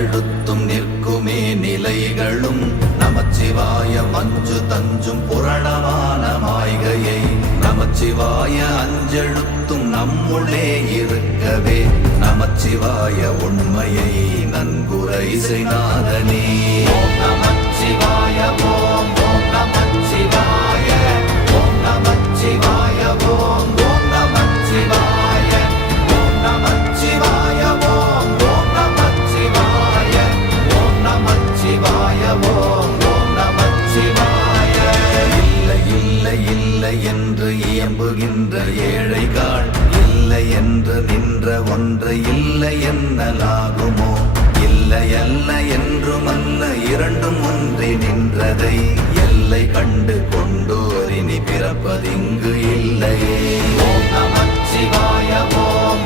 அஞ்செழுத்தும் நிற்குமே நிலைகளும் நமச்சிவாய மஞ்சு தஞ்சும் புரணமான மாய்கையை நமச்சிவாய அஞ்செழுத்தும் நம்முள்ளே இருக்கவே நமச்சிவாய உண்மையை நன்குரை செய்நாதனே. ஓம் நமச்சிவாய ஓம் ஓம் நமச்சிவாய ஓம் நமச்சிவாய ஓம் ஓம் நமச்சிவாய ஓம் நமச்சிவாய ஓம் ஓம் நமச்சிவாய ஓம் நமச்சிவாய ஓம் ஓம் நமச்சிவாய. இல்லை இல்லை இல்லை என்று இயம்புகின்ற ஏழைகள் இல்லை என்று நின்ற ஒன்று இல்லை என்னலாகுமோ? இல்லை அல்ல என்றும் அல்ல இரண்டும் ஒன்றி நின்றதை எல்லை கண்டு கொண்டோரினி பிறப்பதிங்கு இல்லையே. ஓம் நமச்சிவாய ஓம்